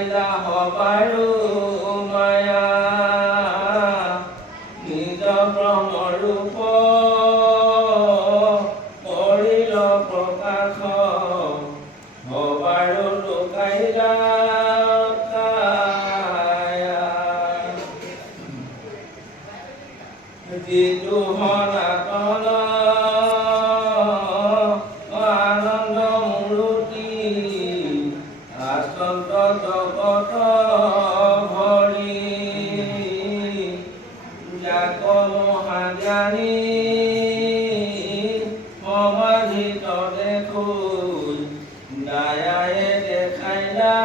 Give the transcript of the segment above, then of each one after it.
লুকাইলা হবাৰো মায়া নিজ ব্ৰহ্মৰূপ কৰিল প্ৰকাশ হবাৰো লুকাইলা যিটো সনাতন আনন্দ মূৰ্তি আচন্ত জগত ভৰি যাক মহাজ্ঞানী সমাধিত দেখো দায়ায়ে দেখাইলা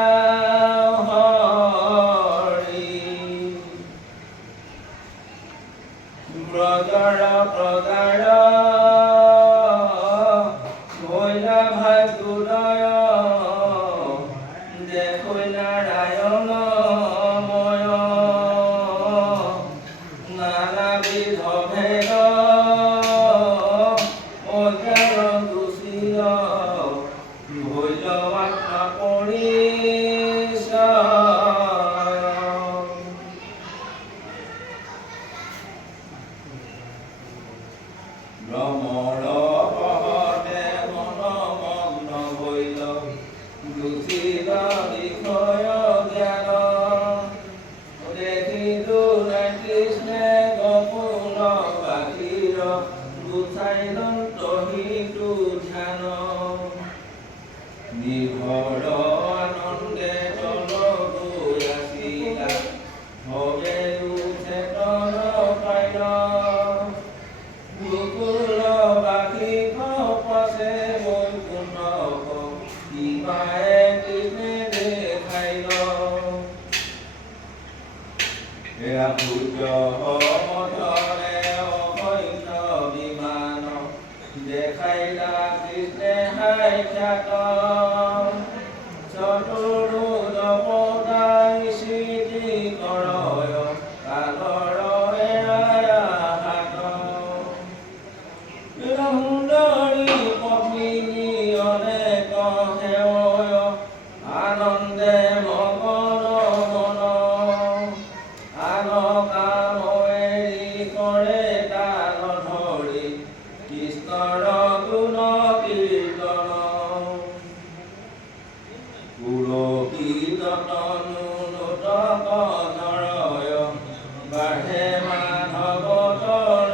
ব্ৰজৰ প্ৰগাঢ় ভৈলা ভাগ্যোদয় দেখৈ নাৰায়ণময় নানাবিধ ভেদ অজ্ঞান দূষিত ভৈল আত্মা পৰিচয় ভ্ৰমৰ পহতে মনমগ্ন হৈল দুচিল বিষয় জ্ঞান দেখিলো কৃষ্ণে গপুৰ বাহিৰ গুচাইলন্ত হিতু ধ্যান নিৰ্ভৰ আনন্দে তল গৈ আছিলা ভৱে চেতন পাইল গোকুল বাসী পছে বৈকুণ্ঠ কিবায়ে কৃষ্ণে দেখাইল এয়া সূৰ্য মধৰে অসংখ্য বিমান দেখাইলা কৃষ্ণে সাক্ষাৎ চতুৰ্ভুজ পদাই স্মৃতি কৰয় কালৰ সুন্দৰী পত্নী অনেক সেৱয় আনন্দে মগন মন আন কাম এৰি কৰে তাল ধৰি কৃষ্ণৰ গুণ কীৰ্তন পুৰকীৰ্তন নুতক নৰয় বাঢ়ে মাধৱতৰ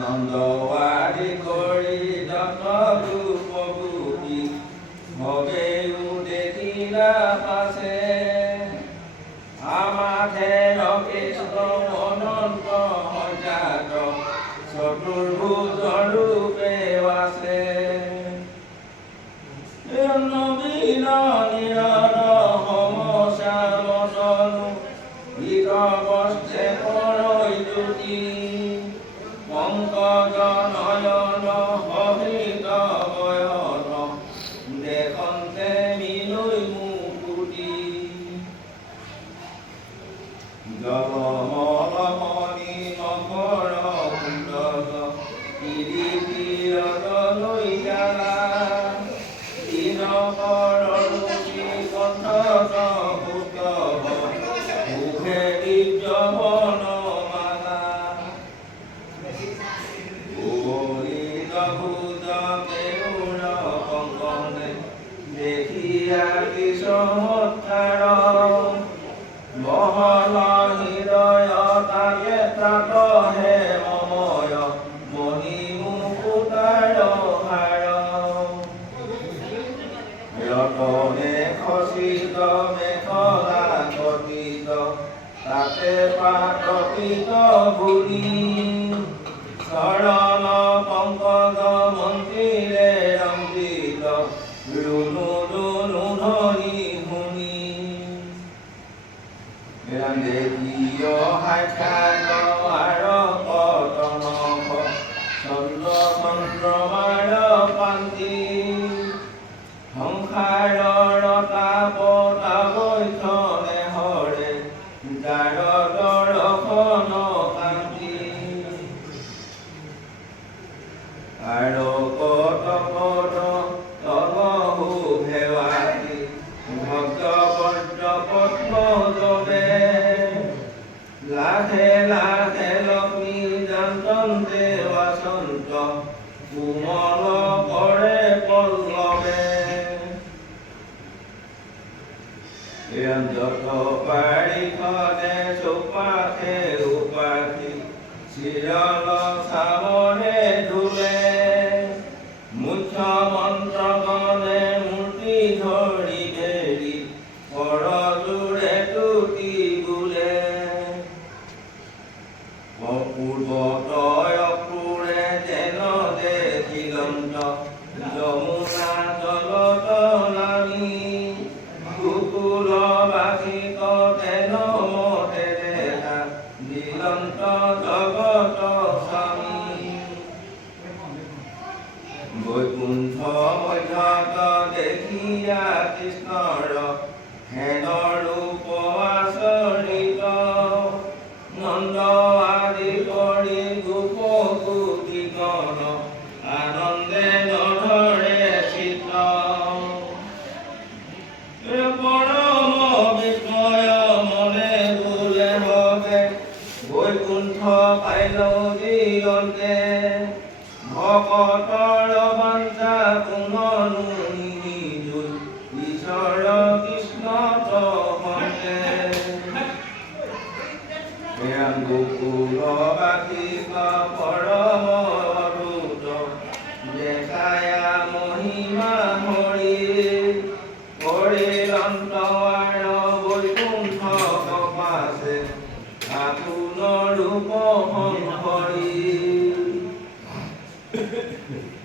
নন্দবাদী কৰি দত্তৰূপভূতি ভৱেও দেখিলা পাছে আমাথে কৃষ্ণ অনন্ত সজাত চতুৰ্ভুজ ৰূপে বাছে নবীন নিৰদ সমসা বদনু বস্ত্ৰে পৰৈ জ্যোতি পংকজ নয়ন হৃত বয়ন দেখন্তে মিলৈ মুকুতি জগমলমণি মকৰ কুণ্ডল কিৰিটিৰলৈ জালা দিনকৰ ৰুচি কণ্ঠত ভূতৱ মুখে দিব্যবন দেখিয়া চমৎকাৰ বহল হৃদয় তাকে তাত হে মময় মণি মুকুতাৰ হাৰ ৰতনে খচিত মেখলা কটিত তাতে পাতকিত ভুৰি চৰণ পংকজ মন্দিৰে ৰঞ্জিত ৰুণু ৰুণু ধৰি শুনি দেখিয় সাক্ষাৎ আৰ পতন চন্দ্ৰ চন্দ্ৰমাৰ পান্তি সংসাৰৰ তাপ তাবৈঠনে হৰে যাৰ দৰ যত পাৰিষদে চৌপাশে উপাসি চিৰল চামৰে ধুলে মুখ্য মন্ত্ৰগণে মূৰ্তি ধৰি দেৰি কৰজোৰে তুতি বোলে পূৰ্বতয় অক্ৰূৰে যেন দেখিলন্ত যমুনা জলত নামি গোকুলবাসীক তেন মতে দেখা দিলন্ত জগত স্বামী বৈকুণ্ঠ মধ্যত দেখিয়া কৃষ্ণৰ হেন ৰূপ আচৰিত নন্দ আদি কৰি গোপ গোপীগণ আনন্দে নধৰে চিত্ত পৰম বিস্ময় মনে বোলে ভবে বৈকুণ্ঠ পাইলৌ দিয়ন্তে ভকতৰ বাঞ্ছা পুনঃ নিজুল ঈশ্বৰ কৃষ্ণ তহতে গোকুলবাসীক পৰম অদ্ভুত দেখায়া মহিমা হৰি কৰিলন্ত বৈকুণ্ঠ কপাছে আপোন ৰূপ সংহৰি